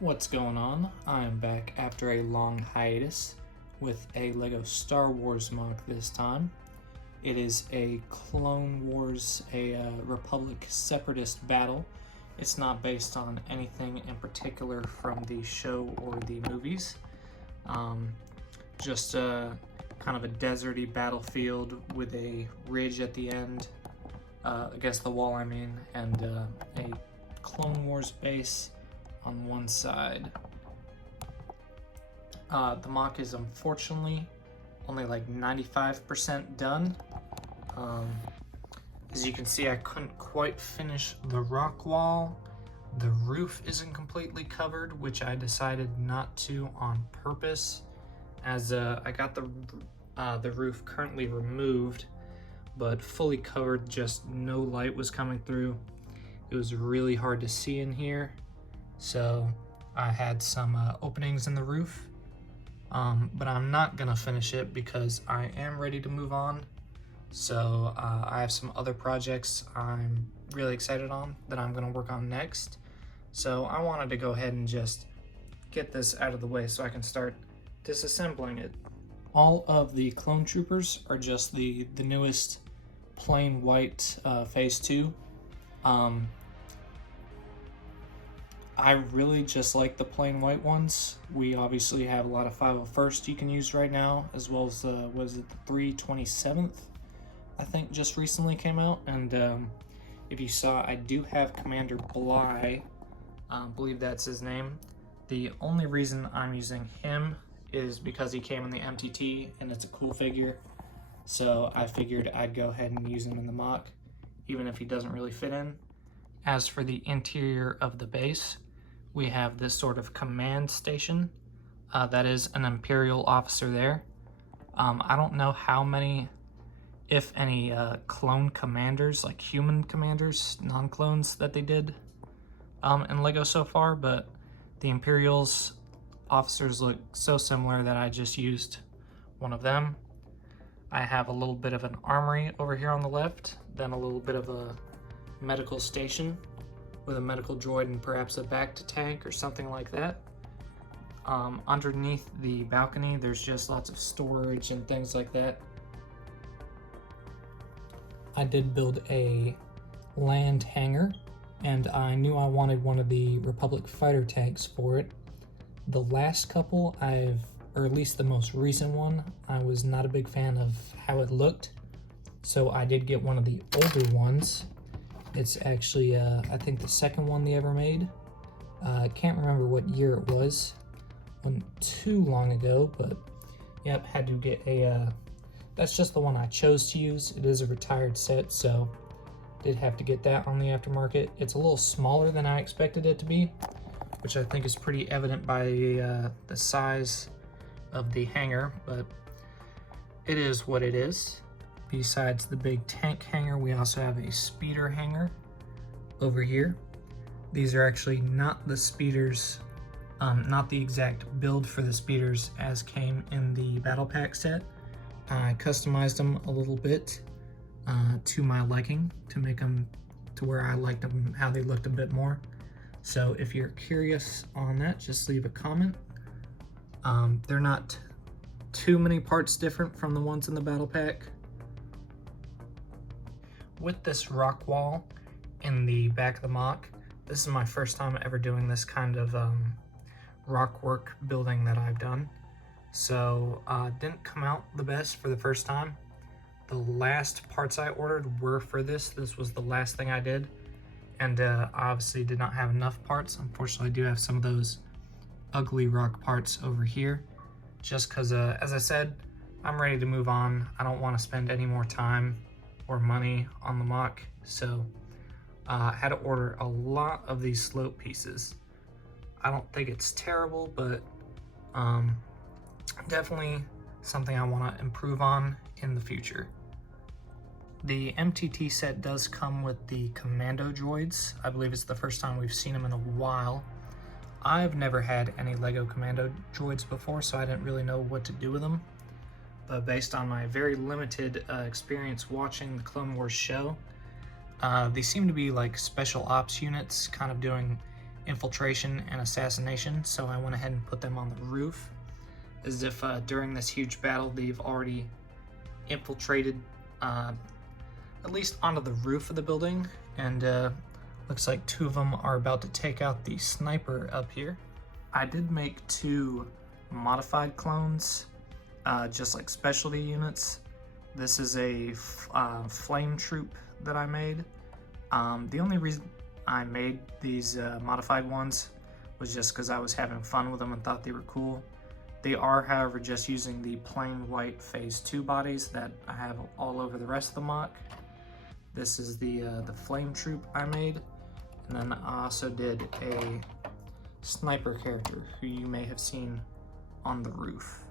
What's going on? I am back after a long hiatus with a LEGO Star Wars mock this time. It is a Clone Wars, a Republic Separatist battle. It's not based on anything in particular from the show or the movies. Just kind of a deserty battlefield with a ridge at the end, against the wall and a Clone Wars base on one side. The mock is unfortunately only like 95% done. As you can see, I couldn't quite finish the rock wall. The roof isn't completely covered, which I decided not to on purpose, as I got the roof currently removed, but fully covered, just no light was coming through. It was really hard to see in here. So I had some openings in the roof, but I'm not gonna finish it because I am ready to move on. So I have some other projects I'm really excited on that I'm gonna work on next. So I wanted to go ahead and just get this out of the way so I can start disassembling it. All of the clone troopers are just the newest plain white phase 2. I really just like the plain white ones. We obviously have a lot of 501st you can use right now, as well as the 327th, I think just recently came out. And if you saw, I do have Commander Bly, I believe that's his name. The only reason I'm using him is because he came in the MTT and it's a cool figure. So I figured I'd go ahead and use him in the mock, even if he doesn't really fit in. As for the interior of the base, we have this sort of command station. That is an Imperial officer there. I don't know how many, if any, clone commanders, like human commanders, non-clones, that they did in LEGO so far, but the Imperials officers look so similar that I just used one of them. I have a little bit of an armory over here on the left, then a little bit of a medical station with a medical droid and perhaps a back to tank or something like that. Underneath the balcony, there's just lots of storage and things like that. I did build a land hangar, and I knew I wanted one of the Republic fighter tanks for it. The last couple or at least the most recent one, I was not a big fan of how it looked, so I did get one of the older ones. It's actually, I think the second one they ever made. I can't remember what year it was. Wasn't too long ago, but yep, had to get a, that's just the one I chose to use. It is a retired set, so did have to get that on the aftermarket. It's a little smaller than I expected it to be, which I think is pretty evident by the size of the hangar, but it is what it is. Besides the big tank hangar, we also have a speeder hangar over here. These are actually not the speeders, not the exact build for the speeders as came in the battle pack set. I customized them a little bit to my liking to make them to where I liked them, how they looked a bit more. So if you're curious on that, just leave a comment. They're not too many parts different from the ones in the battle pack. With this rock wall in the back of the mock, this is my first time ever doing this kind of rock work building that I've done. So didn't come out the best for the first time. The last parts I ordered were for this. This was the last thing I did. And I obviously did not have enough parts. Unfortunately, I do have some of those ugly rock parts over here. Just because, as I said, I'm ready to move on. I don't want to spend any more time or money on the mock, so I had to order a lot of these slope pieces. I don't think it's terrible, but definitely something I want to improve on in the future. The MTT set does come with the commando droids. I believe it's the first time we've seen them in a while. I've never had any LEGO commando droids before, so I didn't really know what to do with them. But based on my very limited experience watching the Clone Wars show, they seem to be like special ops units, kind of doing infiltration and assassination, so I went ahead and put them on the roof, as if during this huge battle they've already infiltrated at least onto the roof of the building, and looks like 2 of them are about to take out the sniper up here. I did make 2 modified clones, just like specialty units. This is a flame troop that I made. The only reason I made these modified ones was just because I was having fun with them and thought they were cool. They are, however, just using the plain white phase 2 bodies that I have all over the rest of the mock. This is the flame troop I made, and then I also did a sniper character who you may have seen on the roof.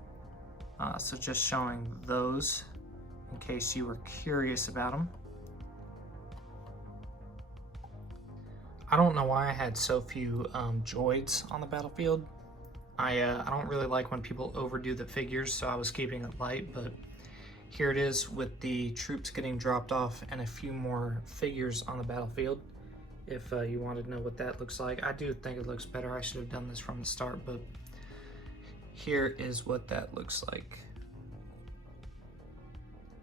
So just showing those in case you were curious about them. I don't know why I had so few droids on the battlefield. I don't really like when people overdo the figures, so I was keeping it light, but here it is with the troops getting dropped off and a few more figures on the battlefield. If you wanted to know what that looks like, I do think it looks better. I should have done this from the start, but here is what that looks like.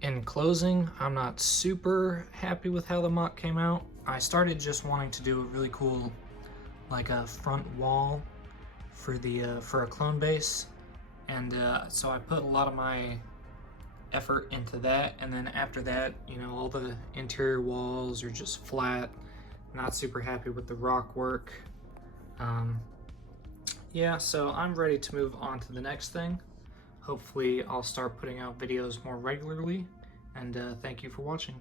In closing, I'm not super happy with how the mock came out. I started just wanting to do a really cool, like a front wall for a clone base, and so I put a lot of my effort into that, and then after that, you know, all the interior walls are just flat. Not super happy with the rock work. Yeah, so I'm ready to move on to the next thing. Hopefully I'll start putting out videos more regularly, and thank you for watching.